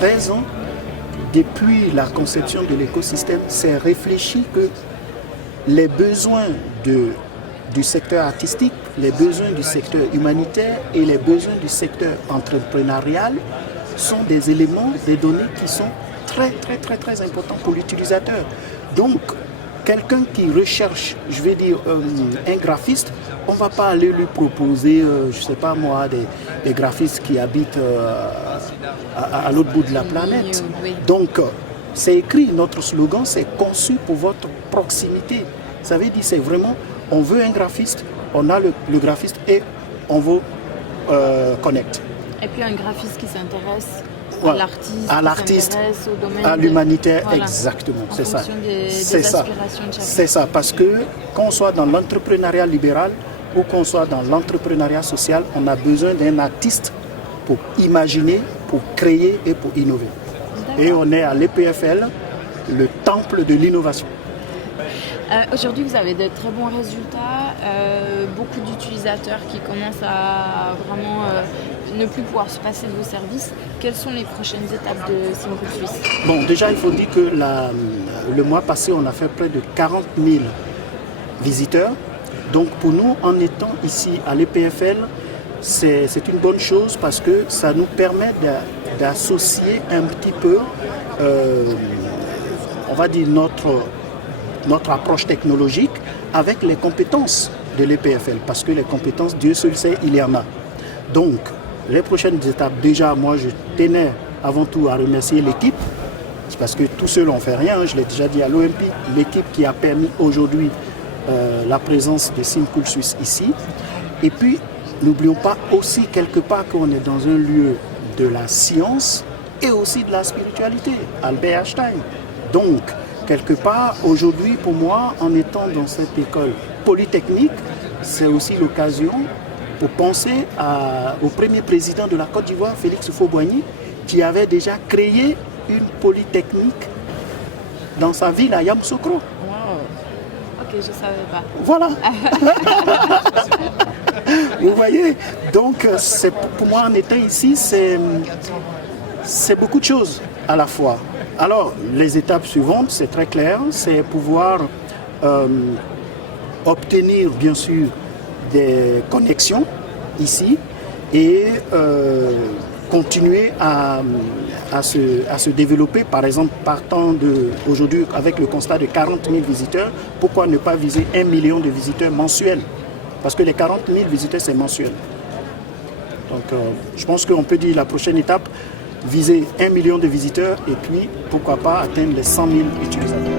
13 ans, depuis la conception de l'écosystème, c'est réfléchi que les besoins du secteur artistique, les besoins du secteur humanitaire et les besoins du secteur entrepreneurial sont des éléments, des données qui sont très importants pour l'utilisateur. Donc, quelqu'un qui recherche, je vais dire, un graphiste, on ne va pas aller lui proposer, je ne sais pas moi, des graphistes qui habitent à l'autre bout de la planète. Donc, c'est écrit, notre slogan, c'est conçu pour votre proximité. Ça veut dire, c'est vraiment, on veut un graphiste, on a le graphiste et on vous connecte. Et puis un graphiste qui s'intéresse à l'artiste, au domaine à l'humanitaire, voilà. Exactement, en c'est ça. C'est ça. C'est ça, parce que qu'on soit dans l'entrepreneuriat libéral ou qu'on soit dans l'entrepreneuriat social, on a besoin d'un artiste pour imaginer, pour créer et pour innover. Et on est à l'EPFL, le temple de l'innovation. Aujourd'hui, vous avez de très bons résultats, beaucoup d'utilisateurs qui commencent à vraiment ne plus pouvoir se passer de vos services. Quelles sont les prochaines étapes de SimCool Suisse? Bon, déjà, il faut dire que le mois passé, on a fait près de 40 000 visiteurs. Donc, pour nous, en étant ici à l'EPFL, c'est une bonne chose parce que ça nous permet d'associer un petit peu, on va dire, notre approche technologique avec les compétences de l'EPFL. Parce que les compétences, Dieu seul sait, il y en a. Donc, les prochaines étapes, déjà, moi, je tenais avant tout à remercier l'équipe, parce que tout seul, on ne fait rien. Je l'ai déjà dit à l'OMP, l'équipe qui a permis aujourd'hui la présence de SimCool Suisse ici. Et puis, n'oublions pas aussi quelque part qu'on est dans un lieu de la science et aussi de la spiritualité, Albert Einstein. Donc, quelque part, aujourd'hui, pour moi, en étant dans cette école polytechnique, c'est aussi l'occasion pour penser au premier président de la Côte d'Ivoire, Félix Houphouët-Boigny, qui avait déjà créé une polytechnique dans sa ville à Yamoussoukro. Wow. Ok, je ne savais pas. Voilà. Vous voyez, donc pour moi en étant ici, c'est beaucoup de choses à la fois. Alors, les étapes suivantes, c'est très clair, c'est pouvoir obtenir bien sûr des connexions ici et continuer à se développer, par exemple, partant aujourd'hui avec le constat de 40 000 visiteurs, pourquoi ne pas viser 1 million de visiteurs mensuels? Parce que les 40 000 visiteurs, c'est mensuel. Donc, je pense qu'on peut dire la prochaine étape, viser 1 million de visiteurs et puis, pourquoi pas, atteindre les 100 000 utilisateurs.